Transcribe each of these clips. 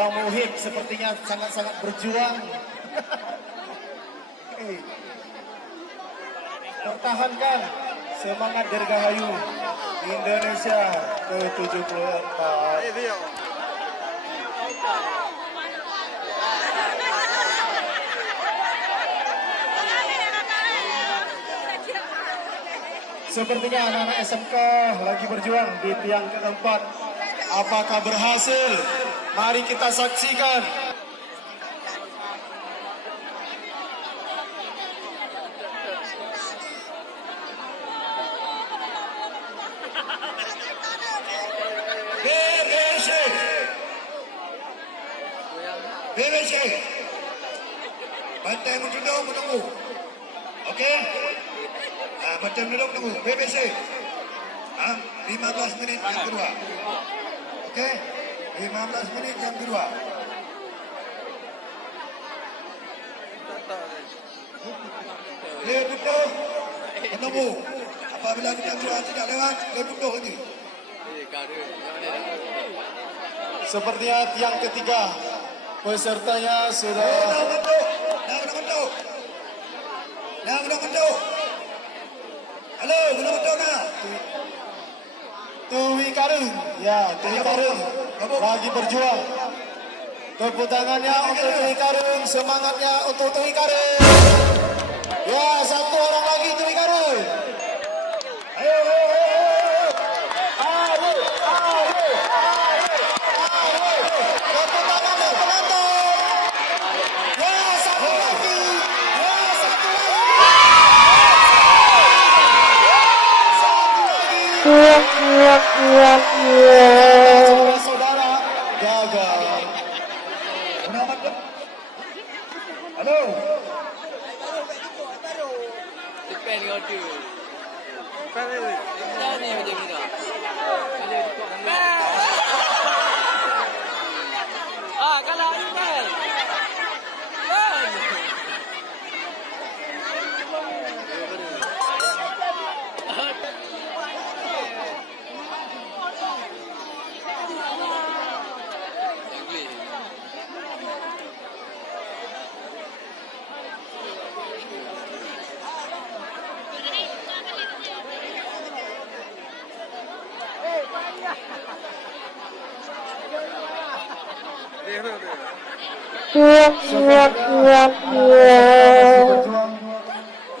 Bang Muhib sepertinya sangat-sangat berjuang. Pertahankan semangat Dirgahayu Indonesia ke-74. Sepertinya anak-anak SMK lagi berjuang di tiang keempat. Apakah berhasil? Mari kita saksikan. BBC. Bantai menjunung menunggu. Okey? Bantai menjunung menunggu. BBC. 15 minit yang kedua. Okey? 15 minit yang kedua. Dia duduk menunggu. Apabila kita jual tidak lewat, dia duduk lagi. Sepertinya tiang ketiga pesertanya sudah Dah bentuk. Halo, bentuk nak. Tuwi Karung. Ya, Tuwi Karung lagi berjuang. Tepuk tangannya untuk Tuwi Karung, semangatnya untuk Tuwi Karung. Ya, satu orang lagi Tuwi Karung. Ayo. Tepuk tangan untuk penonton. Ya, satu lagi. Ya, satu lagi. Saudara gagal. Halo. Depend kau tu. Macam ni macam ni dah. Kalau ni kan.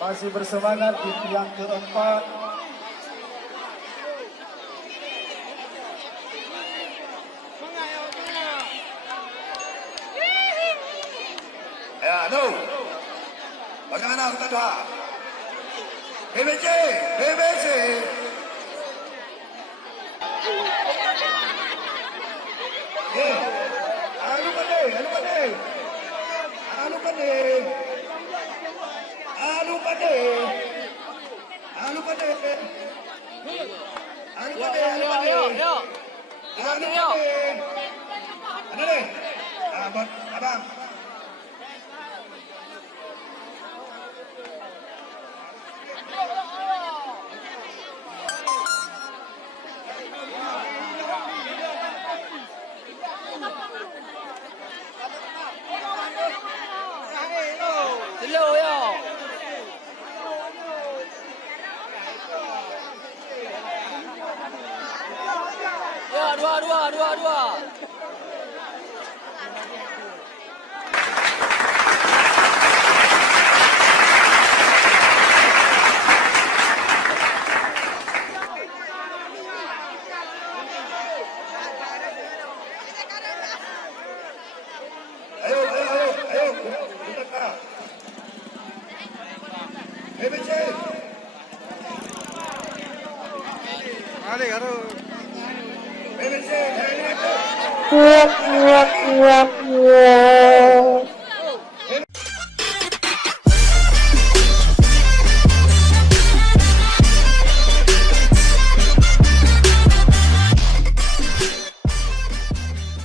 Masih bersemangat di tiang keempat. Ya, halo. Bagaimana kita doa? BBC. Anu abang. Slow ya. Ya, dua.